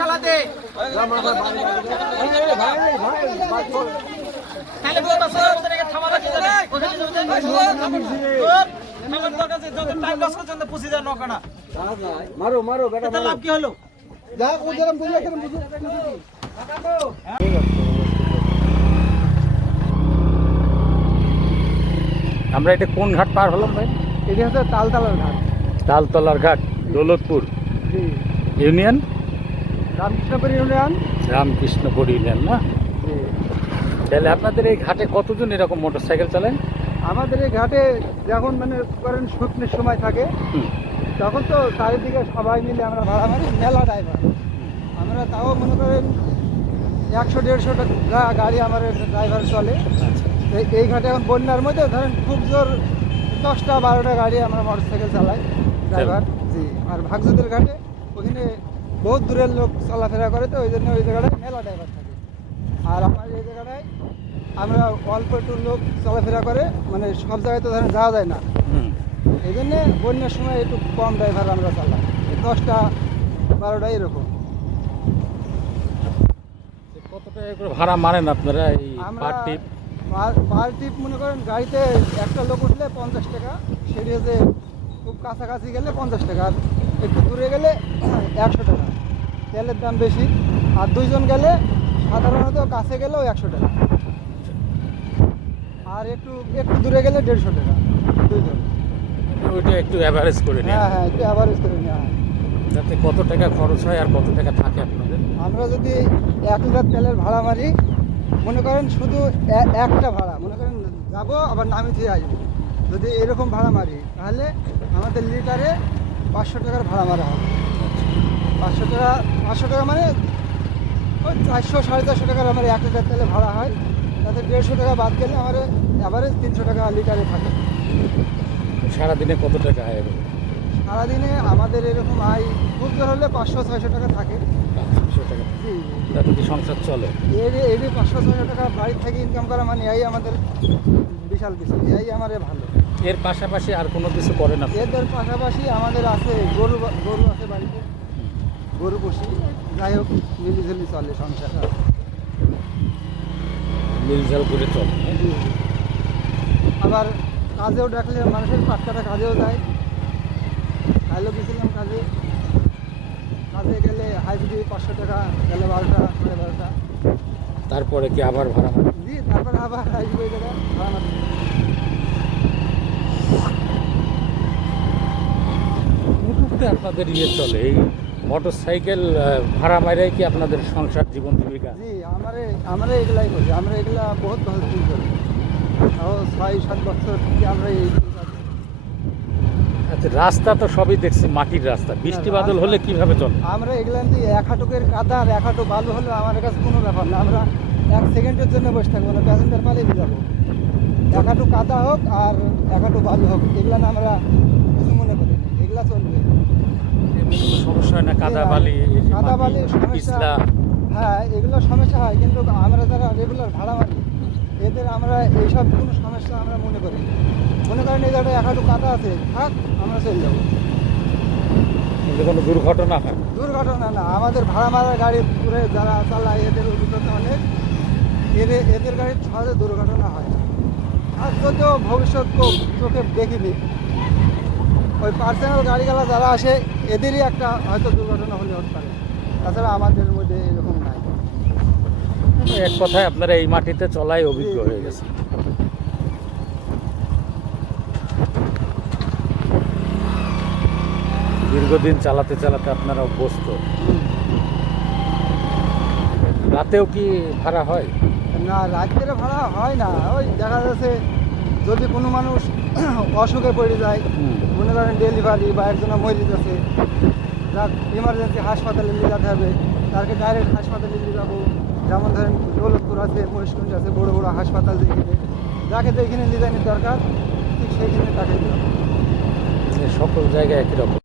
চালাতে তাহলে থামানো কি জানে ওখানে যাবে আমার দরকার আছে যখন টাইম লস করছেন তো পুষি যায় নকানা মারো মারো বেটা লাভ কি হলো যা ও যেরকম বুঝে কেন বুঝে আমরা এটা কোন ঘাট পার হলাম ভাই এটি হচ্ছে তালতালার ঘাট তালতলার ঘাট Daulatpur union Ramkrishnapur union? Ramkrishnapur union না? তাহলে আপনাদের এই ঘাটে কতজন এরকম মোটর সাইকেল চালান আমাদের এই ঘাটে যখন মানে করেন শুকনোর সময় থাকে তখন তো চারিদিকে সবাই মিলে আমরা ভাড়া মারি মেলা ড্রাইভার আমরা তাও মনে করেন একশো দেড়শো টাকা গাড়ি আমার ড্রাইভার চলে। এই- এই ঘাটে এখন বন্যার মধ্যে ধরেন খুব জোর দশটা বারোটা গাড়ি আমরা মোটর সাইকেল চালাই ড্রাইভার জি আর ভাগজুদের ঘাটে ওখানে বহুত দূরের লোক চলাফেরা করে তো ওই জন্য ওই জায়গাটায় মেলা ড্রাইভার থাকে। আর আমার এই জায়গাটায় আমরা অল্প একটু লোক চলাফেরা করে মানে সব জায়গায় তো ধরেন যাওয়া যায় না। এই জন্যে বন্যার সময় একটু কম ড্রাইভার আমরা চালাই। দশটা বারোটা এরকম। কত টাকা করে ভাড়া মারেন আপনারা এই পার টিপ পার টিপ মনে করেন গাড়িতে একটা লোক উঠলে পঞ্চাশ টাকা সেটি হচ্ছে খুব কাছাকাছি গেলে পঞ্চাশ টাকা আর একটু দূরে গেলে একশো টাকা। তেলের দাম বেশি আর দুইজন গেলে সাধারণত কাছে গেলেও একশো টাকা। আর একটু একটু দূরে গেলে দেড়শো টাকা দুইজন। ওইটা একটু অ্যাভারেজ করে নিন। হ্যাঁ হ্যাঁ একটু অ্যাভারেজ করে নেওয়া হয়। যাতে কত টাকা খরচ হয় আর কত টাকা থাকে আপনাদের? আমরা যদি এক লিটার তেলের ভাড়া মারি মনে করেন শুধু একটা ভাড়া মনে করেন যাব আবার নামি দিয়ে আসব। যদি এরকম ভাড়া মারি তাহলে আমাদের লিটারে পাঁচশো টাকার ভাড়া মারা হবে। পাঁচশো টাকা পাঁচশো টাকা মানে ওই চারশো সাড়ে চারশো টাকার আমার এক লিটার তেলে ভাড়া হয়। তাতে দেড়শো টাকা বাদ গেলে আমার অ্যাভারেজ তিনশো টাকা লিটারে থাকে। সারাদিনে কত টাকা হয়? সারাদিনে আমাদের এরকম আয় খুব জোর হলে পাঁচশো ছয়শো টাকা থাকে। পাঁচশো টাকা। জি। তাতে কি সংসার চলে? এর যে পাঁচশো ছয়শো টাকা বাড়ি থেকে ইনকাম করা মানে এই আমাদের বিশাল কিছু এই আমার ভালো। এর পাশাপাশি আর কোনো কিছু করেন আপনি? এদের পাশাপাশি আমাদের আছে গরু গরু আছে বাড়িতে। গরু পুষি যাই হোক মিলিঝুলি চলে সংসার। মিলঝাল করে চলে আবার কাজেও ডাকলে মানুষের পাটকাটা কাজেও যায়। কালও গেছিলাম কাজে। কাজে গেলে হাইব্রিড পাঁচশো টাকা গেলে বারোটা সাড়ে বারোটা। তারপরে কি আবার ভাড়া? দিয়ে তারপরে আবার হাইব্রিড জায়গায় ভাড়া হয়। আপনাদের ইয়ে চলে এই মোটর সাইকেল ভাড়া মারাই কি আপনাদের সংসার জীবন জীবিকা? জি আমরা আমরা এগুলাই করি। আমরা এগুলা বহুত দিন করি। ছয় সাত বছর থেকে আমরা এই আচ্ছা রাস্তা তো সবই দেখছি মাটির রাস্তা। বৃষ্টি বাদল হলে কীভাবে চলে? আমরা এগুলা দিয়ে এক হাঁটুকের কাদা আর এক হাঁটু বালু হলে আমার কাছে কোনো ব্যাপার না। আমরা এক সেকেন্ডের জন্য বসে থাকব না প্যাসেঞ্জার পালিয়ে যাব। এক হাঁটু কাদা হোক আর এক হাঁটু বালু হোক এগুলা না আমরা কিছু মনে করি এগুলা চলবে। সমস্যা হয় না কাদা বালি কাদা বালির সমস্যা হ্যাঁ এগুলো সমস্যা হয় কিন্তু আমরা যারা রেগুলার ভাড়া মারি এদের আমরা এইসব কোনো সমস্যা আমরা মনে করি মনে করেন এই জায়গায় এক হাঁটু কাদা আছে থাক আমরা চলে যাব। কোনো দুর্ঘটনা হয়। দুর্ঘটনা না আমাদের ভাড়া মারা গাড়ি পুরে যারা চালায় এদের অভিজ্ঞতা অনেক। এদের এদের গাড়ির সহজে দুর্ঘটনা হয় আর যদিও ভবিষ্যৎ চোখে দেখিনি ওই পার্সোনাল গাড়িগুলা যারা আসে এদেরই একটা হয়তো দুর্ঘটনা হলে হতে পারে। তাছাড়া আমাদের মধ্যে এরকম নাই। এক কথায় আপনারা এই মাটিতে চলাই অভিজ্ঞ হয়ে গেছে দীর্ঘদিন চালাতে চালাতে আপনারা অভ্যস্ত। রাতেও কি ভাড়া হয়? না রাত্রে ভাড়া হয় না। ওই দেখা যাচ্ছে যদি কোনো মানুষ অসুখে পড়ে যায়। মনে করেন ডেলিভারি বা একজন মরে আছে যাক ইমার্জেন্সি হাসপাতালে নিয়ে যেতে হবে তাকে ডাইরেক্ট হাসপাতালে নিয়ে যাব। যেমন ধরেন দৌলতপুর আছে মহিষকুঞ্জ আছে বড় বড় হাসপাতাল যেখানে যাকে যেখানে নিয়ে যায়নি দরকার ঠিক সেইখানে তাকে দিলাম সকল জায়গায় একই রকম।